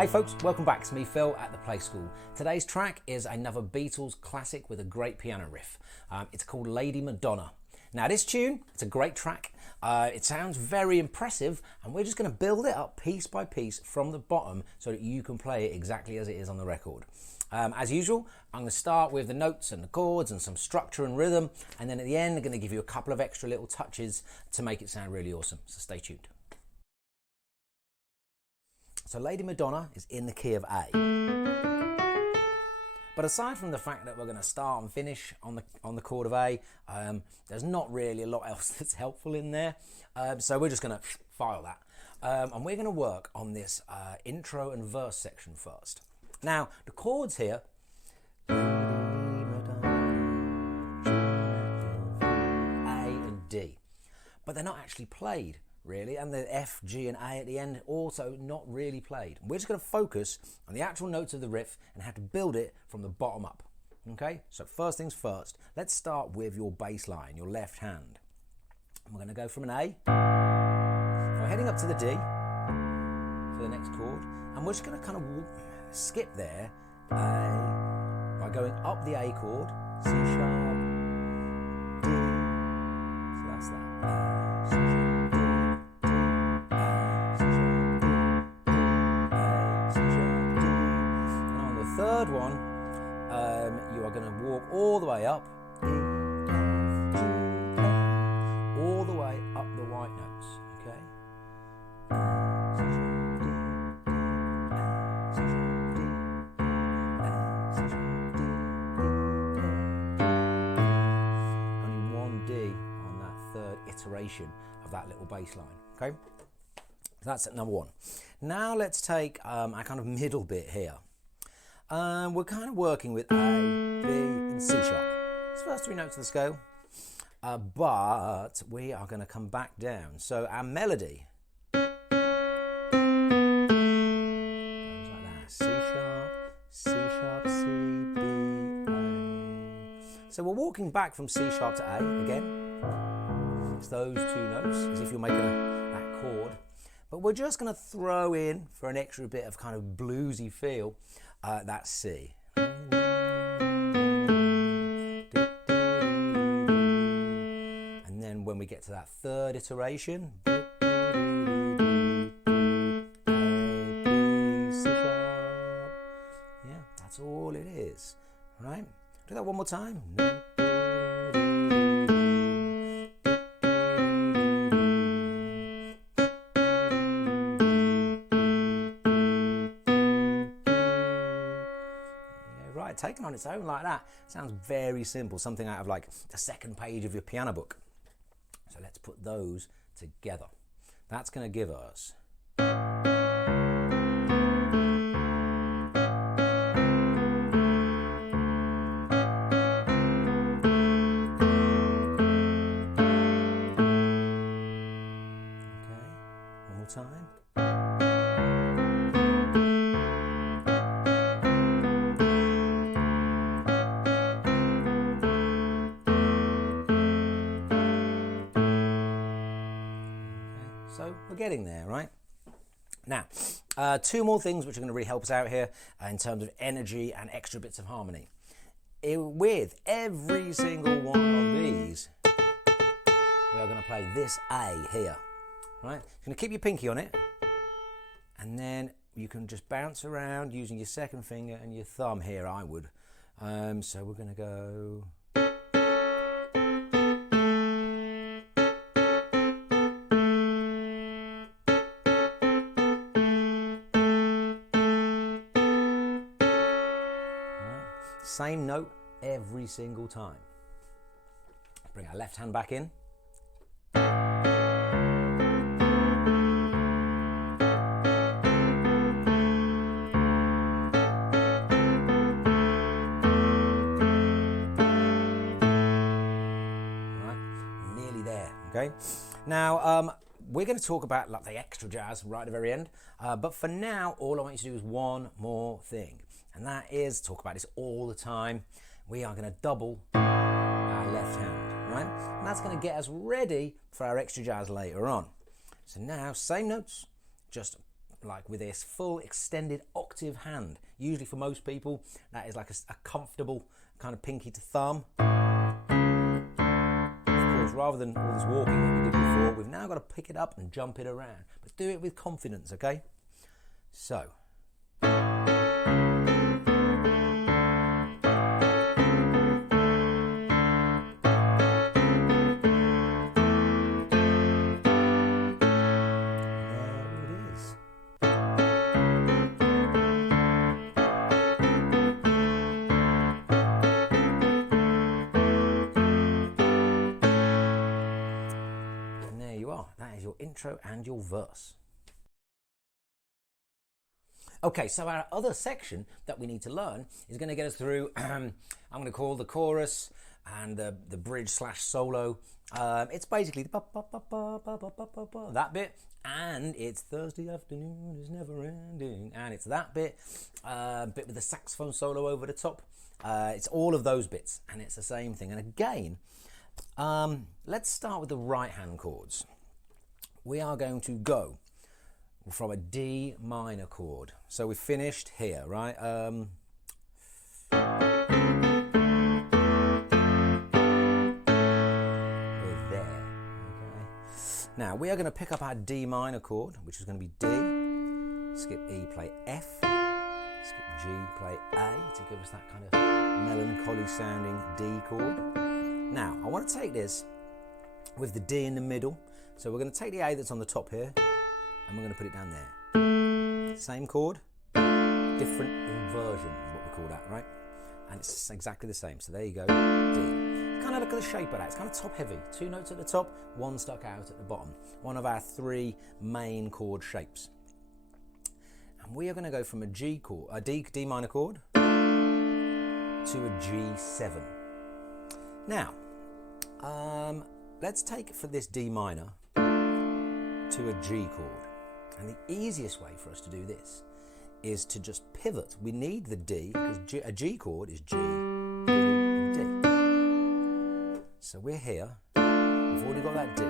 Hey folks, welcome back. It's me, Phil, at the Play School. Today's track is another Beatles classic with a great piano riff. It's called Lady Madonna. Now this tune, it's a great track. It sounds very impressive, and we're just going to build it up piece by piece from the bottom so that you can play it exactly as it is on the record. As usual, I'm going to start with the notes and the chords and some structure and rhythm, and then at the end I'm going to give you a couple of extra little touches to make it sound really awesome, so stay tuned. So Lady Madonna is in the key of A. But aside from the fact that we're going to start and finish on the chord of A, there's not really a lot else that's helpful in there. So we're just going to file that. And we're going to work on this intro and verse section first. Now, the chords here, A and D, but they're not actually played, really, and the F, G and A at the end also not really played. We're just going to focus on the actual notes of the riff and how to build it from the bottom up. Okay, so first things first, let's start with your bass line, your left hand. And we're going to go from an A, we're heading up to the D for the next chord, and we're just going to kind of skip there by going up the A chord, C sharp, D, so that's that, A, C sharp. Third one, you are going to walk all the way up, all the way up the white notes, okay? Only one D on that third iteration of that little bass line, okay? That's at number one. Now let's take our kind of middle bit here. We're kind of working with A, B and C sharp. It's the first three notes of the scale, but we are going to come back down. So our melody goes like that, C sharp, C sharp, C, B, A. So we're walking back from C sharp to A again. It's those two notes, as if you're making that chord. But we're just going to throw in, for an extra bit of kind of bluesy feel, that C. And then when we get to that third iteration, A, B, C sharp. Yeah, that's all it is. Right? Do that one more time. Taken on its own like that sounds very simple, something out of like the second page of your piano book. So let's put those together. That's going to give us okay, one more time. So we're getting there, right? Now, two more things which are going to really help us out here in terms of energy and extra bits of harmony. With every single one of these, we are going to play this A here, right? You're going to keep your pinky on it, and then you can just bounce around using your second finger and your thumb here, I would. So we're going to go... Same note every single time. Bring our left hand back in. Right, nearly there, okay? Now, we're going to talk about like the extra jazz right at the very end, but for now, all I want you to do is one more thing. And that is, talk about this all the time, we are going to double our left hand, right? And that's going to get us ready for our extra jazz later on. So now, same notes, just like with this full extended octave hand. Usually for most people, that is like a comfortable kind of pinky to thumb. Of course, rather than all this walking that we did before, we've now got to pick it up and jump it around. But do it with confidence, okay? So. That is your intro and your verse. Okay, so our other section that we need to learn is going to get us through, I'm going to call the chorus and the bridge slash solo. It's basically that bit, and it's Thursday afternoon is never ending, and it's that bit, bit with the saxophone solo over the top. It's all of those bits, and it's the same thing. And again, let's start with the right hand chords. We are going to go from a D minor chord. So we finished here, right? We're there, okay? Now we are going to pick up our D minor chord, which is going to be D, skip E, play F, skip G, play A to give us that kind of melancholy sounding D chord. Now I want to take this with the D in the middle. So we're going to take the A that's on the top here, and we're going to put it down there. Same chord, different inversion is what we call that, right? And it's exactly the same. So there you go, D. Kind of look at the shape of that. It's kind of top heavy. 2 notes at the top, 1 stuck out at the bottom. One of our 3 main chord shapes. And we are going to go from a G chord, a D minor chord, to a G7. Now, let's take for this D minor to a G chord. And the easiest way for us to do this is to just pivot. We need the D, because a G chord is G, D, and D. So we're here, we've already got that D.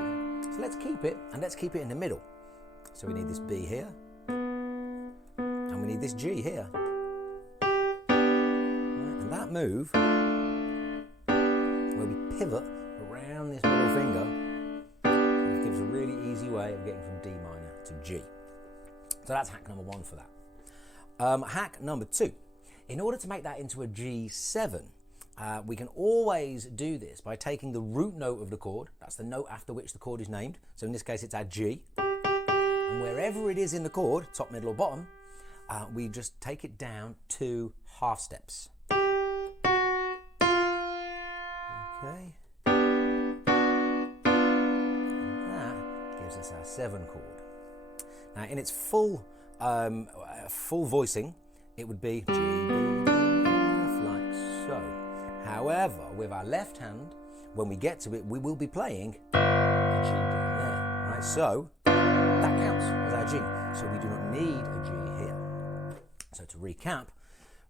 So let's keep it, and let's keep it in the middle. So we need this B here, and we need this G here. Right, and that move, where we pivot around this middle finger, gives a really easy way of getting from D minor to G. So that's hack number 1 for that. Hack number 2. In order to make that into a G7, we can always do this by taking the root note of the chord. That's the note after which the chord is named. So in this case, it's our G. And wherever it is in the chord, top, middle, or bottom, we just take it down 2 half steps. Okay. Us our 7 chord. Now in its full voicing, it would be G, B, F, like so. However, with our left hand, when we get to it, we will be playing a G down there, right? So that counts as our G. So we do not need a G here. So to recap,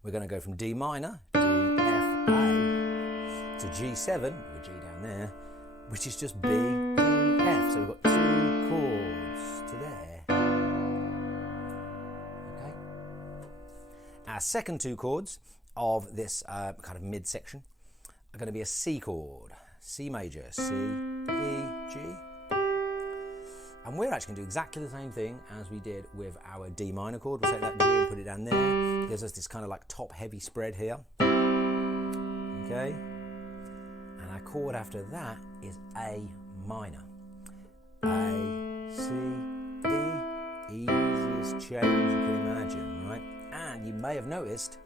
we're going to go from D minor, D, F, A, to G7, with a G down there, which is just B, D, F. So we've got 2 chords to there. Okay. Our second 2 chords of this kind of midsection are going to be a C chord, C major, C, E, G. And we're actually going to do exactly the same thing as we did with our D minor chord. We'll take that G and put it down there. It gives us this kind of like top heavy spread here. Okay. And our chord after that is A minor. A, C, E, easiest change you can imagine, right? And you may have noticed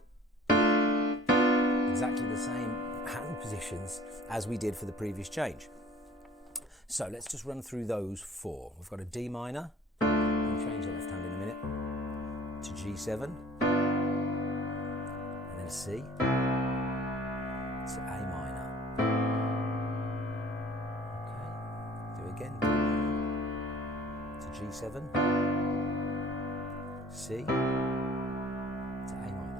exactly the same hand positions as we did for the previous change. So let's just run through those 4. We've got a D minor, we'll change the left hand in a minute, to G7, and then a C, to A minor. Okay, do it again. G7, C, to A minor.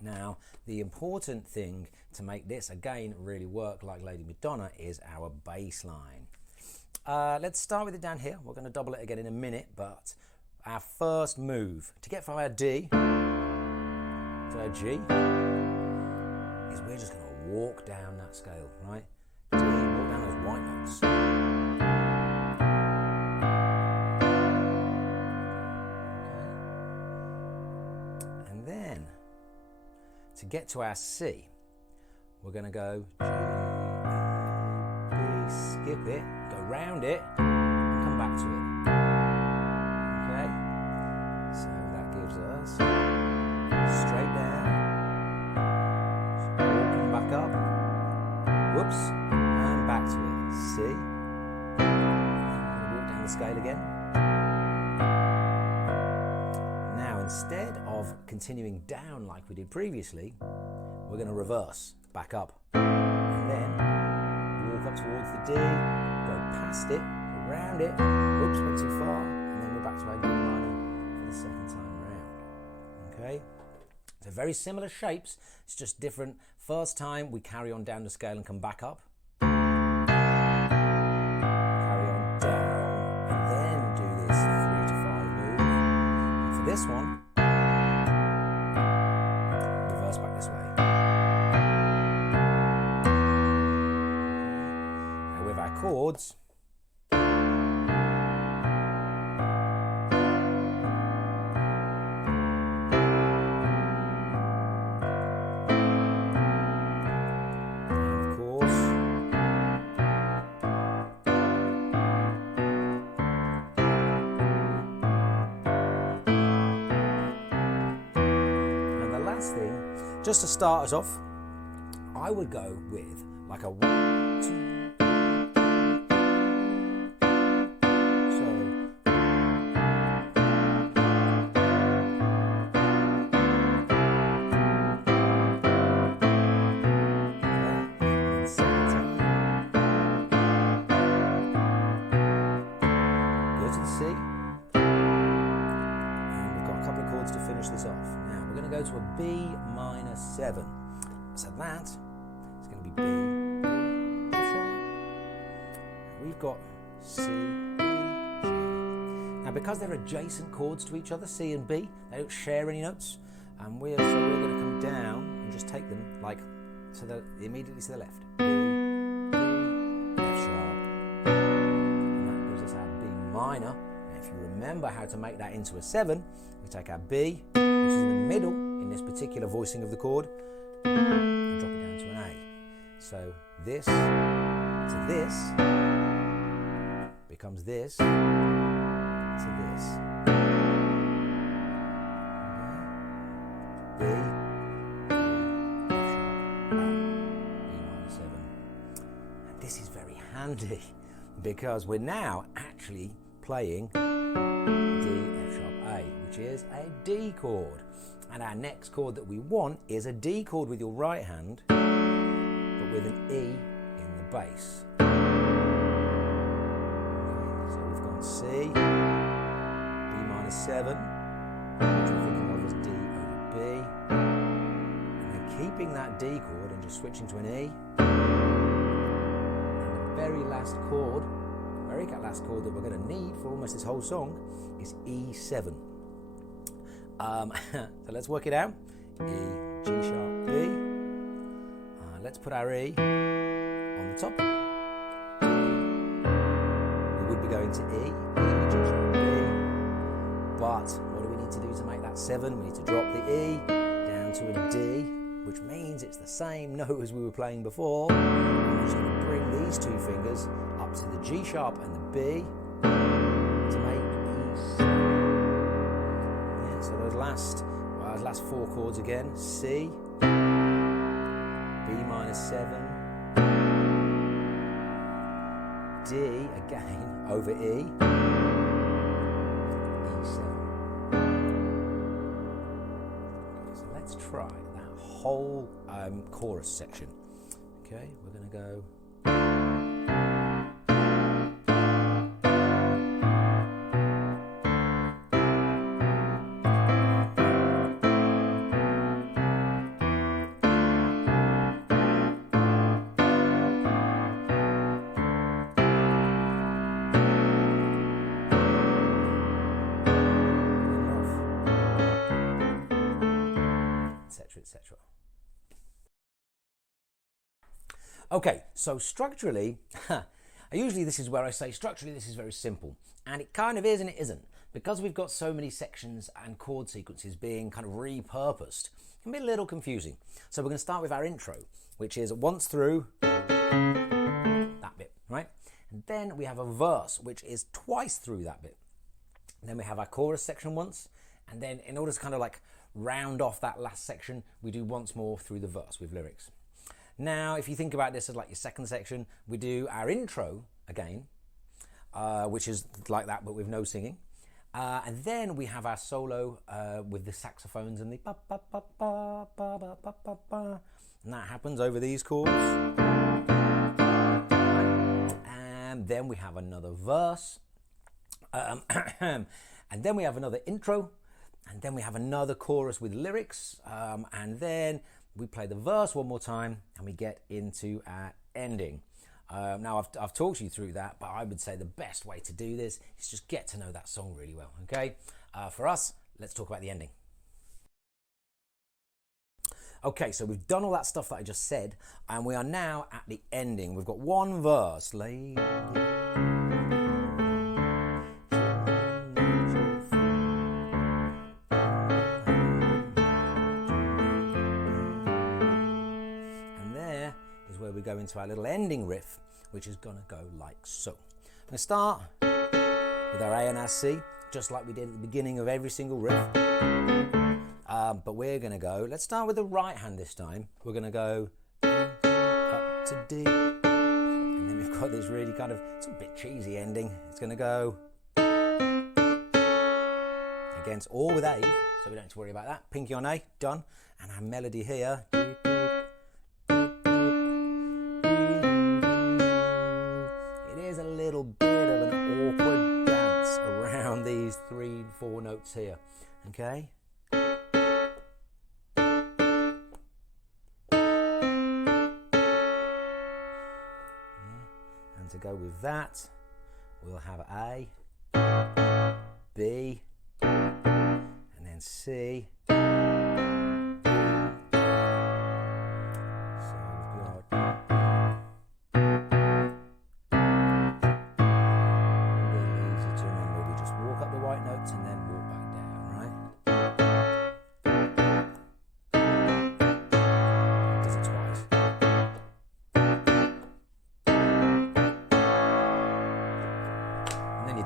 Now, the important thing to make this, again, really work like Lady Madonna is our bass line. Let's start with it down here. We're going to double it again in a minute, but our first move to get from our D to our G is we're just going to walk down that scale, right? D, walk down those white notes. Okay. And then to get to our C, we're going to go G, E, B, skip it, go round it, and come back to it. Okay? So that gives us straight down, walking back up, whoops, and back to it. C. And walk down the scale again. Now, instead of continuing down like we did previously, we're going to reverse, back up, and then walk up towards the D, go past it, around it, whoops, went too far, and then we're back to our D minor for the second time round. Okay? So very similar shapes, it's just different. First time we carry on down the scale and come back up. Carry on down, and then do this 3 to 5 move. And for this one, reverse back this way. Now with our chords, just to start us off, I would go with like a 1, 2. So second time. Go to the C. And we've got a couple of chords to finish this off. Now we're going to go to a B minor 7. So that is going to be B, F sharp. We've got C, B, G. Now because they're adjacent chords to each other, C and B, they don't share any notes. And we're going to come down and just take them like to the immediately to the left. B, B, F sharp. And that gives us our B minor. Now if you remember how to make that into a 7, we take our B, which is in the middle in this particular voicing of the chord, and drop it down to an A. So this to this becomes this to this. B, F sharp, A, B minor 7. And this is very handy because we're now actually playing D, F sharp, A, which is a D chord. And our next chord that we want is a D chord with your right hand, but with an E in the bass. Okay, so we've gone C, B minor 7, which we're thinking of as D over B, and then keeping that D chord and just switching to an E. And the very last chord that we're going to need for almost this whole song is E7. So let's work it out. E, G sharp, B. Let's put our E on the top. We would be going to E, G sharp, B. But what do we need to do to make that 7? We need to drop the E down to a D, which means it's the same note as we were playing before. We're just going to bring these two fingers up to the G sharp and the B to make E7. So those last 4 chords again: C, B minor 7, D again over E, E7. Okay, so let's try that whole chorus section. Okay, we're going to go. Okay, so structurally, usually this is where I say structurally this is very simple, and it kind of is and it isn't. Because we've got so many sections and chord sequences being kind of repurposed, it can be a little confusing. So we're going to start with our intro, which is once through that bit, right? And then we have a verse, which is twice through that bit. And then we have our chorus section once, and then in order to kind of like round off that last section, we do once more through the verse with lyrics. Now, if you think about this as like your second section, we do our intro again, which is like that, but with no singing. And then we have our solo with the saxophones and the ba ba ba ba ba ba ba ba ba, and that happens over these chords. And then we have another verse, and then we have another intro, and then we have another chorus with lyrics, and then we play the verse one more time, and we get into our ending. Now, I've talked you through that, but I would say the best way to do this is just get to know that song really well, okay? For us, let's talk about the ending. Okay, so we've done all that stuff that I just said, and we are now at the ending. We've got one verse. Lady. We go into our little ending riff, which is gonna go like so. I'm gonna start with our A and our C, just like we did at the beginning of every single riff. But we're gonna go, let's start with the right hand this time. We're gonna go up to D, and then we've got this really kind of, it's a bit cheesy ending. It's gonna go against, all with A, so we don't have to worry about that. Pinky on A, done. And our melody here. A little bit of an awkward dance around these 3 and 4 notes here, okay? Yeah. And to go with that, we'll have A, B, and then C.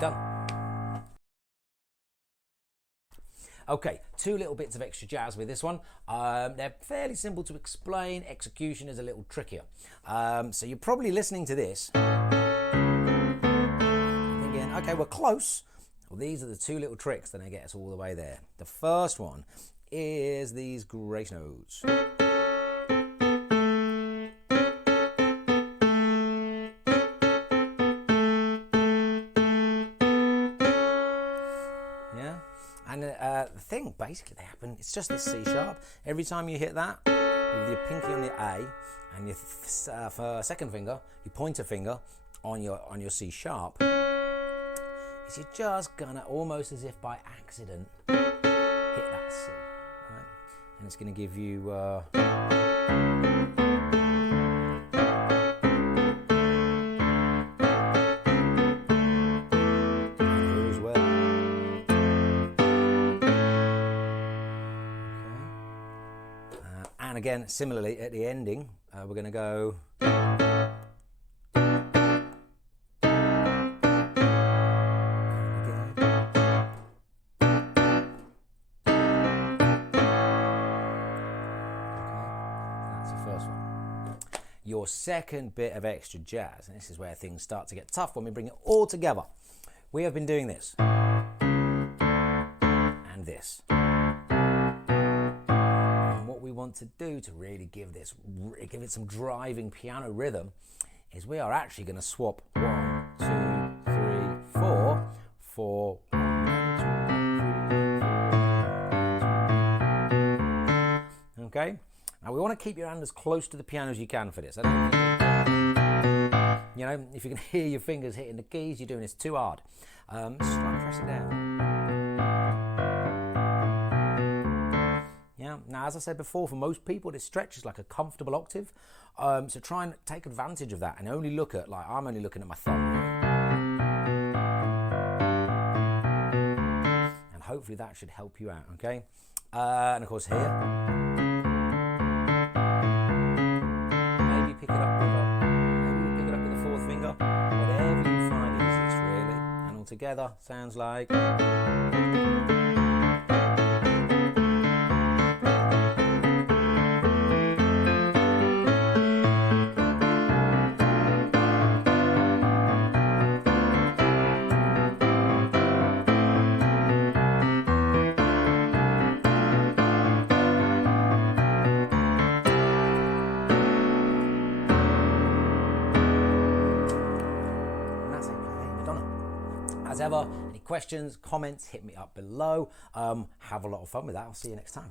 Done. Okay, 2 little bits of extra jazz with this one. They're fairly simple to explain. Execution is a little trickier. So you're probably listening to this thinking, okay, we're close. Well, these are the 2 little tricks that are going to get us all the way there. The first one is these grace notes. And the thing, basically, they happen, it's just the C sharp. Every time you hit that, with your pinky on the A, and your second finger, your pointer finger, on your C sharp, is you're just gonna, almost as if by accident, hit that C, right? And it's gonna give you, and again, similarly, at the ending, we're going to go. That's the first one. Your second bit of extra jazz, and this is where things start to get tough when we bring it all together. We have been doing this. And this. We want to do to really give it some driving piano rhythm is we are actually going to swap 1, 2, 3, 4 for 1, 2, 3, 4. Okay, now we want to keep your hand as close to the piano as you can for this. I don't think, you know, if you can hear your fingers hitting the keys, you're doing this too hard. Just like press it down. Yeah, Now, as I said before, for most people, this stretches like a comfortable octave. So try and take advantage of that and only look at, like, I'm only looking at my thumb. And hopefully that should help you out, okay? And of course here, maybe pick it up with the fourth finger, whatever you find easiest really. And all together sounds like. As ever, any questions, comments, hit me up below. Have a lot of fun with that. I'll see you next time.